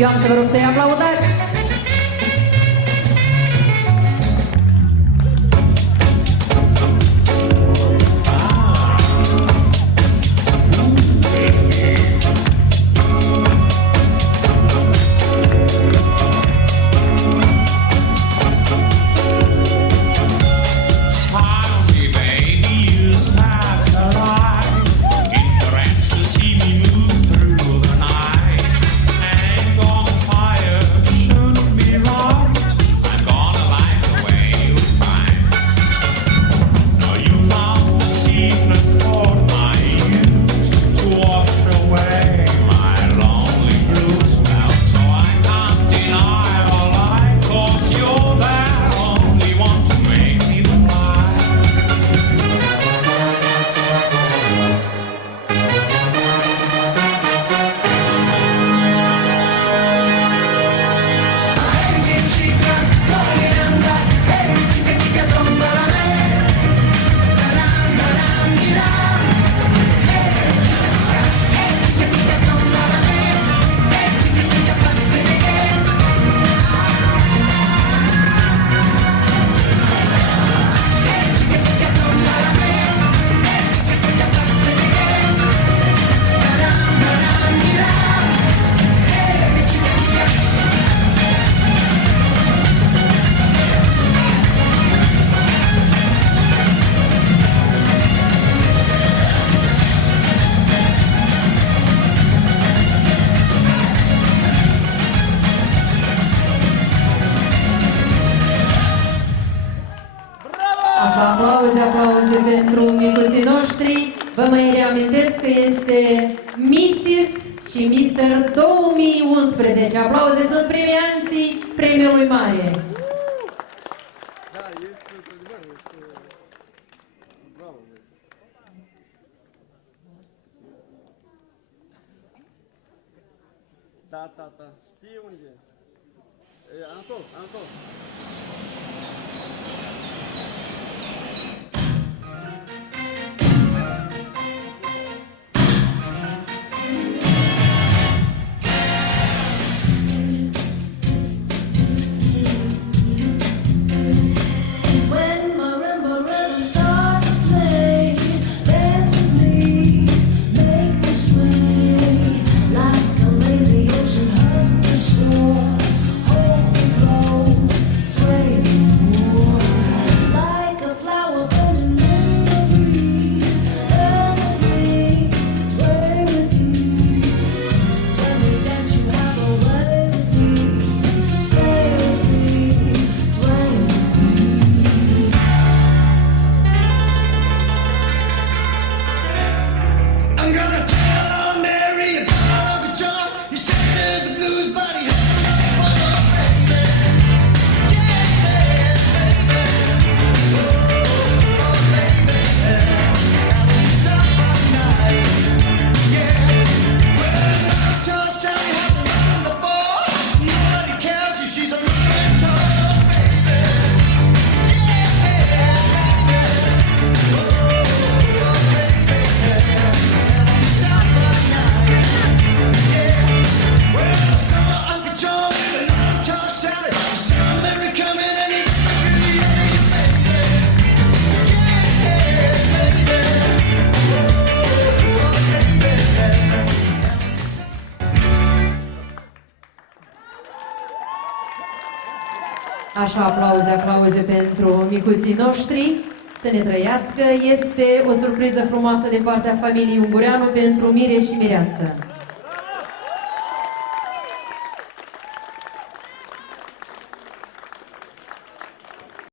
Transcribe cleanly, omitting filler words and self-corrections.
Eu am să vă rog să-i aplaudați. Așa, aplauze, aplauze pentru micuții noștri. Vă mai reamintesc că este Mrs. și Mr. 2011. Aplauze, sunt premianții premiului mare. Da, este într-adevăr, este... Bravo! Da, știi unde e? Anatol. Așa, aplauze pentru micuții noștri. Să ne trăiască. Este o surpriză frumoasă din partea familiei Ungureanu pentru Mire și Mireasă.